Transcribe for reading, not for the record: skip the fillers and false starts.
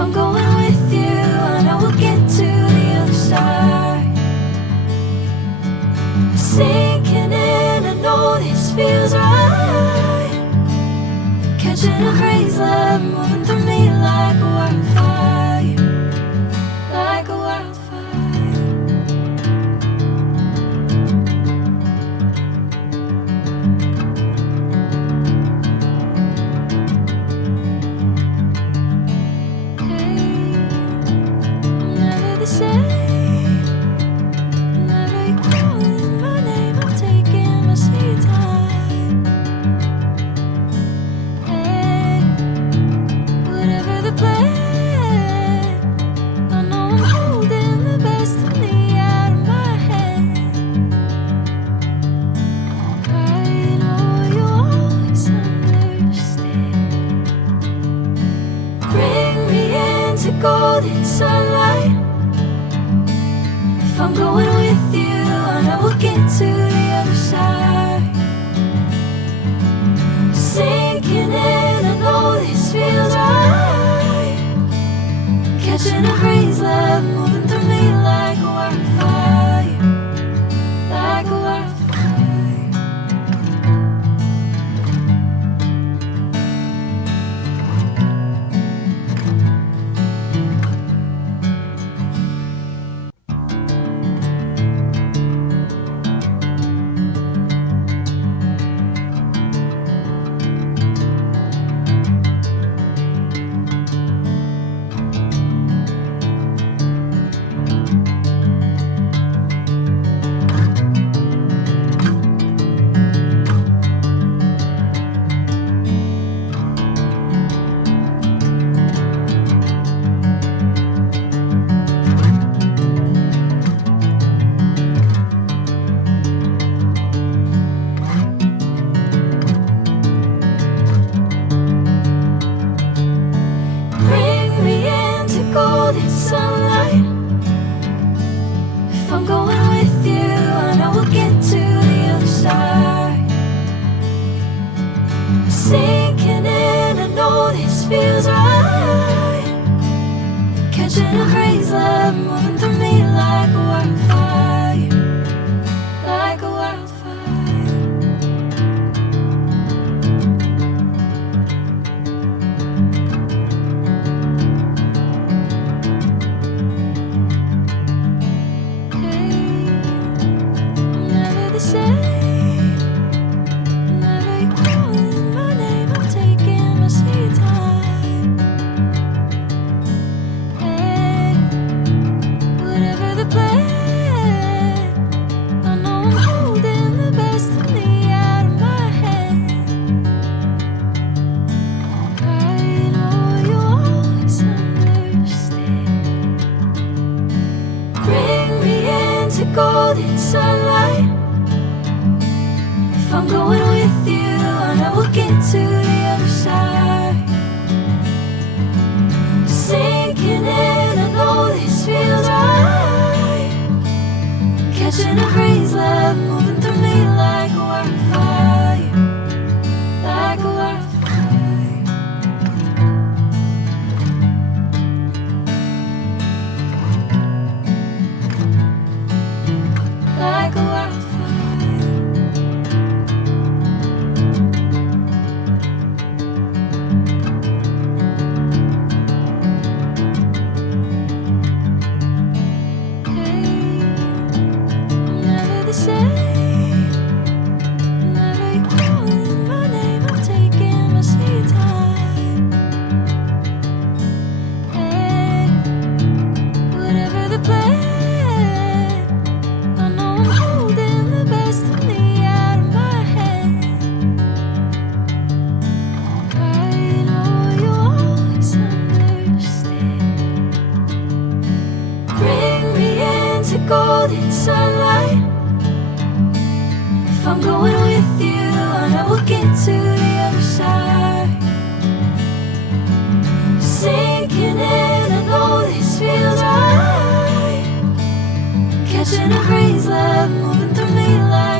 I'm going with you, I know we'll get to the other side. Sinking in, I know this feels right. Catching a crazy love, moving through me like a wildfire, like a wildfire. Golden sunlight. If I'm going with you, I know we'll get to the other side. Sinking in, I know this feels right. Catching a crazy love, moving through me like a wildfire, like a wildfire. Golden sunlight. If I'm going with you, I know we'll get to the other side. Sinking in, I know this feels right. Catching a crazy love, moving through me like a wildfire, like a wildfire. Golden sunlight. If I'm going with you, I know we'll get to the other side. Sinking in, I know this feels right. Catching a crazy love, moving through me like a wildfire, like a wildfire. Like a wildfire. I'm never the same. Whenever you're calling my name, I'm taking my sweet time. Hey, whatever the plan. Golden sunlight. If I'm going with you, I know we'll get to the other side. Sinking in, I know this feels right. Catching a crazy love, moving through me like